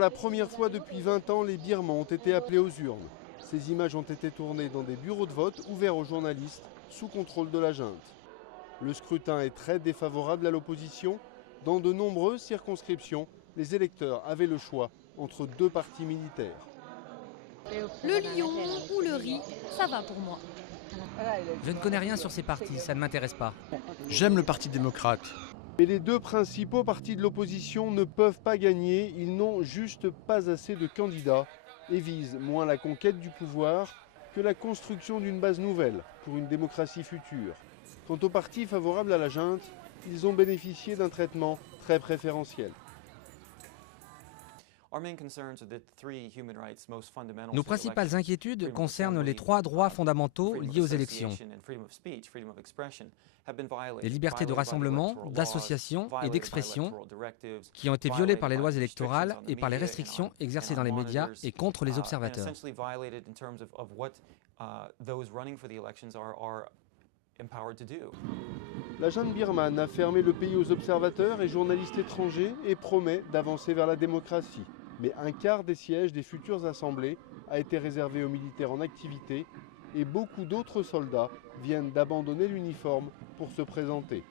la première fois depuis 20 ans, les Birmans ont été appelés aux urnes. Ces images ont été tournées dans des bureaux de vote ouverts aux journalistes, sous contrôle de la junte. Le scrutin est très défavorable à l'opposition. Dans de nombreuses circonscriptions, les électeurs avaient le choix entre deux partis militaires. Le lion ou le riz, ça va pour moi. Je ne connais rien sur ces partis, ça ne m'intéresse pas. J'aime le Parti démocrate. Mais les deux principaux partis de l'opposition ne peuvent pas gagner, ils n'ont juste pas assez de candidats et visent moins la conquête du pouvoir que la construction d'une base nouvelle pour une démocratie future. Quant aux partis favorables à la junte, ils ont bénéficié d'un traitement très préférentiel. Nos principales inquiétudes concernent les trois droits fondamentaux liés aux élections. Les libertés de rassemblement, d'association et d'expression qui ont été violées par les lois électorales et par les restrictions exercées dans les médias et contre les observateurs. La junte birmane a fermé le pays aux observateurs et journalistes étrangers et promet d'avancer vers la démocratie. Mais un quart des sièges des futures assemblées a été réservé aux militaires en activité et beaucoup d'autres soldats viennent d'abandonner l'uniforme pour se présenter.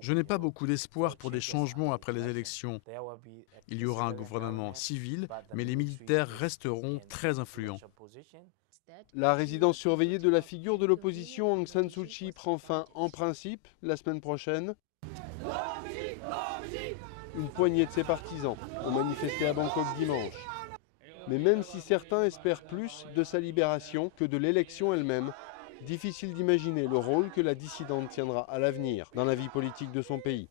Je n'ai pas beaucoup d'espoir pour des changements après les élections. Il y aura un gouvernement civil, mais les militaires resteront très influents. La résidence surveillée de la figure de l'opposition Aung San Suu Kyi prend fin en principe la semaine prochaine. Une poignée de ses partisans ont manifesté à Bangkok dimanche. Mais même si certains espèrent plus de sa libération que de l'élection elle-même, difficile d'imaginer le rôle que la dissidente tiendra à l'avenir dans la vie politique de son pays.